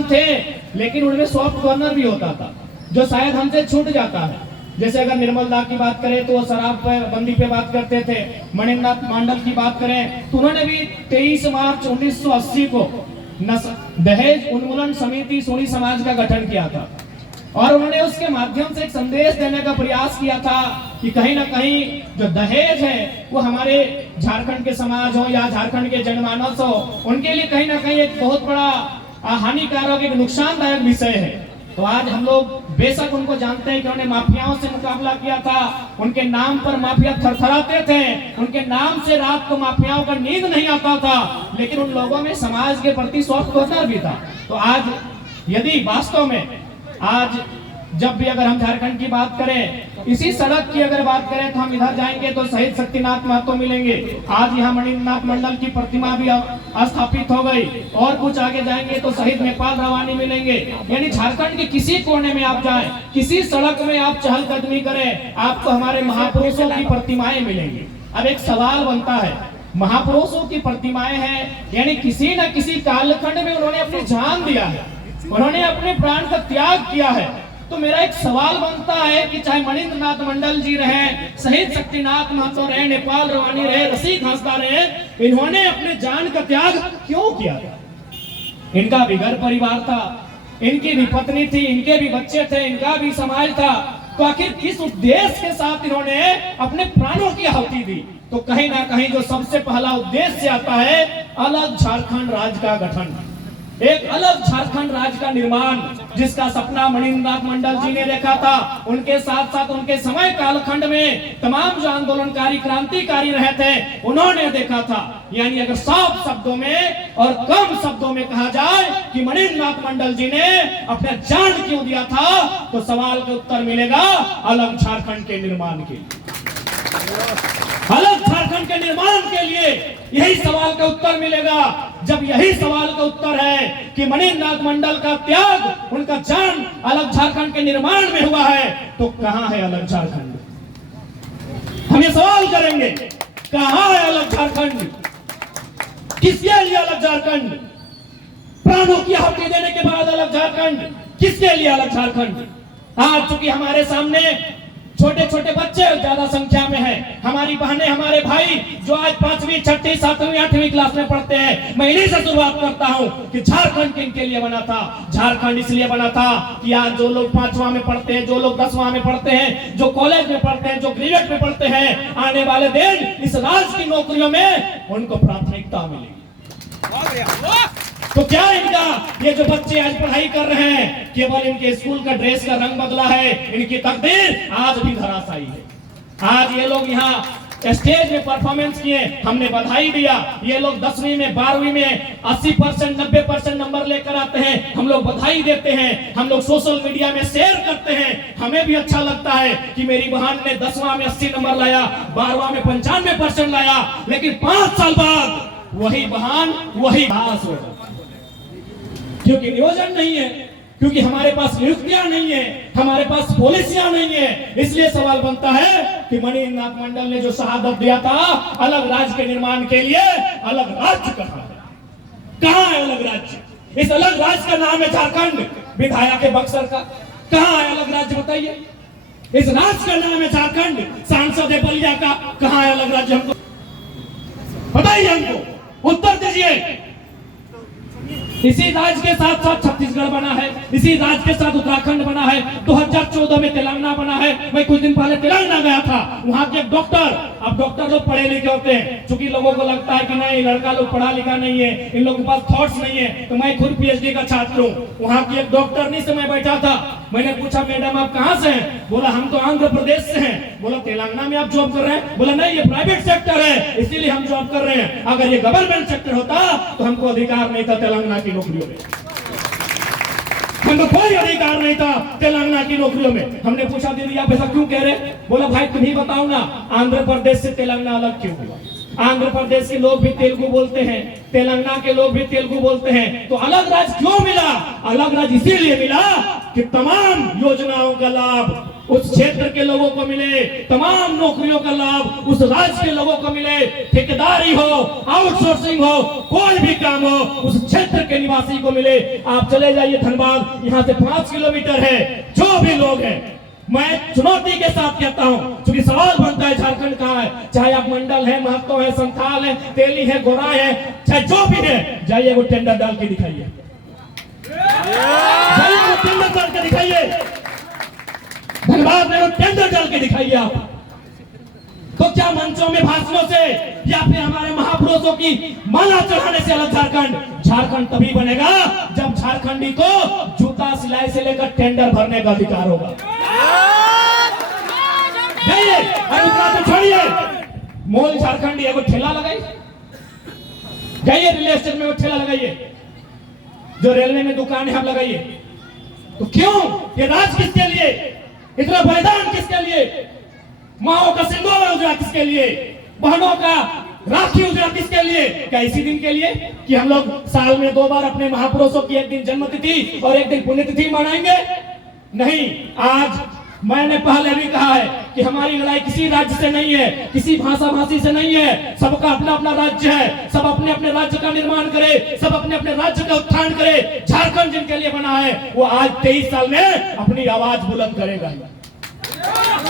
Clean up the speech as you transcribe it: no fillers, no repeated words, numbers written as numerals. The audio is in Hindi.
किसान थे, लेकिन उनमें सॉफ्ट कॉर्नर भी होता था जो शायद हमसे छूट जाता है। जैसे अगर निर्मल दा की बात करें तो वो शराब पर बंदी पे बात करते थे। मणिनाथ मंडल की बात करें तो उन्होंने भी 23 मार्च 1980 को दहेज उन्मूलन समिति सोनी समाज का गठन किया था और उन्होंने उसके माध्यम से एक संदेश देने का प्रयास किया था कि कहीं ना कहीं जो दहेज है वो हमारे झारखंड के समाज हो या झारखंड के जनमानस हो, उनके लिए कहीं ना कहीं एक बहुत बड़ा हानिकारक, एक नुकसानदायक विषय है। तो आज हम लोग बेशक उनको जानते हैं कि उन्होंने माफियाओं से मुकाबला किया था, उनके नाम पर माफिया थरथराते थे, उनके नाम से रात को माफियाओं का नींद नहीं आता था, लेकिन उन लोगों में समाज के प्रति सॉफ्ट कॉर्नर भी था। तो आज यदि वास्तव में आज जब भी अगर हम झारखंड की बात करें, इसी सड़क की अगर बात करें तो हम इधर जाएंगे तो शहीद शक्तिनाथ महतो मिलेंगे। आज यहाँ मणिनाथ मंडल की प्रतिमा भी स्थापित हो गई और कुछ आगे जाएंगे तो शहीद नेपाल रवानी मिलेंगे। यानी झारखंड के किसी कोने में आप जाएं, किसी सड़क में आप चहलकदमी करें, आपको हमारे महापुरुषों की प्रतिमाएं मिलेंगी। अब एक सवाल बनता है, महापुरुषों की प्रतिमाएं हैं, यानी किसी न किसी कालखंड में उन्होंने अपनी जान दिया है, उन्होंने अपने प्राण का त्याग किया है। तो मेरा एक सवाल बनता है कि चाहे मणिन्द्रनाथ मंडल जी रहे, शहीद शक्तिनाथ महतो रहे, नेपाल रवानी रहे, रशीद हांसदा रहे, इन्होंने अपने जान का त्याग क्यों किया? इनका भी घर परिवार था, इनकी भी पत्नी थी, इनके भी बच्चे थे, इनका भी समाज था। तो आखिर किस उद्देश्य के साथ इन्होंने अपने प्राणों की आहुति दी? तो कहीं ना कहीं जो सबसे पहला उद्देश्य आता है, अलग झारखंड राज्य का गठन, एक अलग झारखंड राज्य का निर्माण, जिसका सपना मणिन्द्रनाथ मंडल जी ने देखा था। उनके साथ साथ उनके समय कालखंड में तमाम जो आंदोलनकारी क्रांतिकारी रहे थे, उन्होंने देखा था। यानी अगर साफ शब्दों में और कम शब्दों में कहा जाए कि मणिन्द्रनाथ मंडल जी ने अपना जान क्यों दिया था, तो सवाल का उत्तर मिलेगा अलग झारखंड के निर्माण के लिए। अलग झारखंड के निर्माण के लिए यही सवाल का उत्तर मिलेगा। जब यही सवाल का उत्तर है कि मणिन्द्रनाथ मंडल का त्याग, उनका जान अलग झारखंड के निर्माण में हुआ है, तो कहां है अलग झारखंड? हम ये सवाल करेंगे, कहां है अलग झारखंड? किसके लिए अलग झारखंड? प्राणों की आहुति देने के बाद अलग झारखंड, किसके लिए अलग झारखंड? आज चूंकि हमारे सामने छोटे छोटे बच्चे ज्यादा संख्या में हैं, हमारी बहनें, हमारे भाई जो आज 5वीं, 6वीं, 7वीं, 8वीं क्लास में पढ़ते हैं, मैं इन्हीं से शुरुआत करता हूं कि झारखंड किनके लिए बना था? झारखंड इसलिए बना था कि आज जो लोग 5वां में पढ़ते हैं, जो लोग 10वां में पढ़ते हैं, जो कॉलेज में पढ़ते हैं, जो ग्रेजुएट में पढ़ते हैं, आने वाले दिन इस राज्य की नौकरियों में उनको प्राथमिकता मिलेगी। तो क्या इनका ये जो बच्चे आज पढ़ाई कर रहे हैं, केवल इनके स्कूल का ड्रेस का रंग बदला है, इनकी तकदीर आज भी धराशायी है। आज ये लोग यहाँ स्टेज में परफॉर्मेंस किए, हमने बधाई दिया। ये लोग 10वीं में, 12वीं में 80%, 90% नंबर लेकर आते हैं, हम लोग बधाई देते हैं, हम लोग सोशल मीडिया में शेयर करते हैं। हमें भी अच्छा लगता है कि मेरी बहन ने 10वां में 80 नंबर लाया, 12वां में 95% लाया। लेकिन 5 साल बाद वही बहन वही घास हो, क्योंकि नियोजन नहीं है, क्योंकि हमारे पास नियुक्तियां नहीं है, हमारे पास पॉलिसियां नहीं है। इसलिए सवाल बनता है कि मणिन्द्रनाथ मंडल ने जो शहादत दिया था अलग राज्य के निर्माण के लिए, अलग राज्य कहां है? कहां है अलग राज्य? इस अलग राज्य का नाम है झारखंड। विधायक है बक्सर का, कहां है अलग राज्य बताइए? इस राज्य का नाम है झारखंड। सांसद है बलिया का, कहां है अलग राज्य? हमको बताइए, हमको उत्तर दीजिए। इसी राज्य के साथ साथ छत्तीसगढ़ बना है, इसी राज्य के साथ उत्तराखंड बना है, 2014 में तेलंगाना बना है। मैं कुछ दिन पहले तेलंगाना गया था, वहां के डॉक्टर, अब डॉक्टर लोग पढ़े लिखे होते हैं, क्योंकि लोगों को लगता है कि नहीं लड़का लोग पढ़ा लिखा नहीं है, इन लोगों के पास थॉट्स नहीं है। तो मैं खुद PhD का छात्र हूँ। वहां की एक डॉक्टरनी से मैं बैठा था, मैंने पूछा मैडम आप कहाँ से हैं? बोला हम तो आंध्र प्रदेश से हैं। बोला तेलंगाना में आप जॉब कर रहे हैं? बोला नहीं, ये प्राइवेट सेक्टर है, इसीलिए हम जॉब कर रहे हैं। अगर ये गवर्नमेंट सेक्टर होता तो हमको अधिकार नहीं था तेलंगाना की नौकरियों में, हमको कोई अधिकार नहीं था तेलंगाना की नौकरियों में। हमने पूछा दीदी आप ऐसा क्यों कह रहे? बोला भाई तुम ही बताओ ना, आंध्र प्रदेश से तेलंगाना अलग क्यों हुआ? आंध्र प्रदेश के लोग भी तेलुगु बोलते हैं, तेलंगाना के लोग भी तेलुगु बोलते हैं, तो अलग राज्य क्यों मिला? अलग राज्य इसीलिए मिला कि तमाम योजनाओं का लाभ उस क्षेत्र के लोगों को मिले, तमाम नौकरियों का लाभ उस राज्य के लोगों को मिले, ठेकेदारी हो, आउटसोर्सिंग हो, कोई भी काम हो उस क्षेत्र के निवासी को मिले। आप चले जाइए धनबाद, यहाँ से 5 किलोमीटर है। जो भी लोग हैं, मैं चुनौती के साथ कहता हूं, क्योंकि सवाल बनता है झारखंड कहाँ है, चाहे आप मंडल है, महतो है, संथाल है, तेली है, गोरा है, चाहे जो भी है, जाइए वो टेंडर डाल के दिखाइए, जाइए वो टेंडर डाल के दिखाइए, धनबाद में वो टेंडर डाल के दिखाइए आप। तो क्या मंचों में भाषणों से या फिर हमारे महापुरुषों की माला चढ़ाने से अलग झारखंड तभी बनेगा जब झारखंडी को जूता सिलाई से लेकर टेंडर भरने का अधिकार होगा। जाइए, तो छोड़िए, मोल झारखंडी है, वो ठेला लगाइए, जाइए रियल एस्टेट में वो ठेला लगाइए, जो रेलवे में दुकान है आप लगाइए। तो क्यों ये राज किसके लिए, इतना बलिदान किसके लिए, माओ का सिंदूर उजड़ा किसके लिए, बहनों का राखी उजड़ा किसके लिए? क्या इसी दिन के लिए कि हम लोग साल में 2 बार अपने महापुरुषों की एक दिन जन्मतिथि और एक दिन पुण्यतिथि मनाएंगे? नहीं, आज मैंने पहले भी कहा है कि हमारी लड़ाई किसी राज्य से नहीं है, किसी भाषा भाषी से नहीं है। सबका अपना अपना राज्य है, सब अपने अपने राज्य का निर्माण करे, सब अपने अपने राज्य का उत्थान करे। झारखंड जिनके लिए बना है वो आज 23 साल में अपनी आवाज बुलंद करेगा।